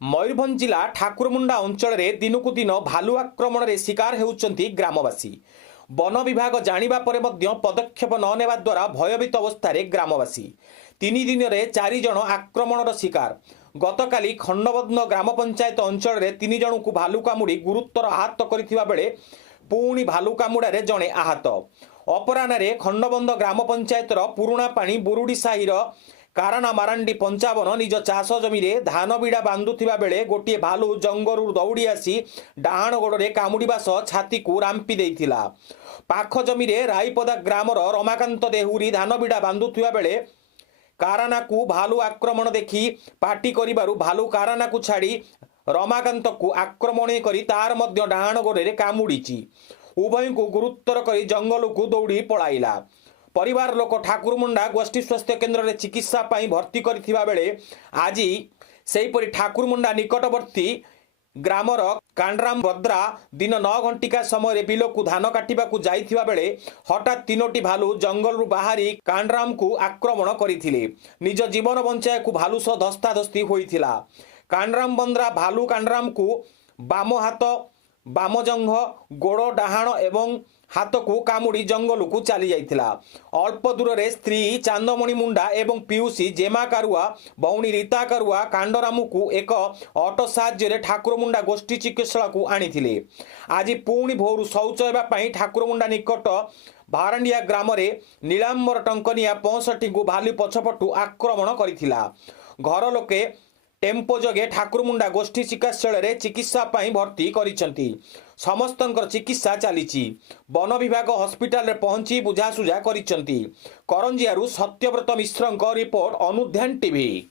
मयूरभंज जिला ठाकुरमुंडा अंचल दिनकू दिन भालू आक्रमण रे शिकार हेउचंती ग्रामवासी। वन विभाग जानिबा परे मध्य पदक्षेप न नेबा द्वारा भयभीत अवस्था ग्रामवासी। 3 दिन रे 4 जन आक्रमणर शिकार। गतकाली खंडबंध ग्राम पंचायत अंचल रे 3 जन को भालू कामुड़ी गुरुतर आहत करथिबा बेले पुणी भालू कामुड़ारे जणे आहत। अपराह्न खंडबंध ग्राम पंचायतर पुराणा पानी बुरुडी साहिर काराना मारांडी 55 निज चाष जमी धान बिड़ा बांधुवा बेले गोटे भालू जंगलू दौड़ी आसी डाहाण गोड़े कामुड़ा सह छाती को रांपी देइथिला। पाख जमी राईपदा ग्रामर रमाकांत देहुरी धान बिड़ा बांधुवा बेले काराना को भालू आक्रमण देखी पाटी करिबारु भालू काराना को छाड़ी रमाकांत को आक्रमण करी तार मध्य डाहाण गोड़े कामुड़ी उभय को गुरुतर करी जंगल को दौड़ी पलाइला। परिवार लोक ठाकुरमुंडा गोष्ठी स्वास्थ्य केन्द्र में चिकित्सा पाई भर्ती करथिबा बेले आज सेहीपरि ठाकुरमुंडा निकटवर्ती ग्रामर कांड्राम बद्रा दिन 9 घंटिका समय बिल को धान काटिबा को जाइथिबा बेले हठात 3टी भालू जंगल बाहरी कांड्राम को आक्रमण करथिले। निज जीवन बंचाए को भालू सह धस्ताधस्ती होइथिला। कांड्राम बंद्रा भालू कांड्राम को बाम हाथ बाम जंघ गोड़ डाहाण एवं हाथ को कामुड़ी जंगल को चली जाइथिला। अल्प दूर रे स्त्री चांदमणि मुंडा एवं पियूसी जेमा कारुआ भौणी रीता कारुआ कांडरामु को एक ऑटो साहाय्य ठाकुरमुंडा गोष्ठी चिकित्सालय को आनिथिले। आज पुणी भोरु शौच हेबापई ठाकुरमुंडा निकट भारांडिया ग्राम रे नीलांबर टंकनिया 65 को भालू पछपटू आक्रमण करिथिला। घर लोके टेम्पो जगे ठाकुरमुंडा गोष्ठी चिकित्सालय चिकित्सा पाई भर्ती करिसंती। समस्तंकर चिकित्सा चलीची। वन विभाग हॉस्पिटल रे पहुंची बुझासुझा करिसंती। करंजियारू सत्यव्रत मिश्रଙ୍କ रिपोर्ट अनुध्यान टीवी।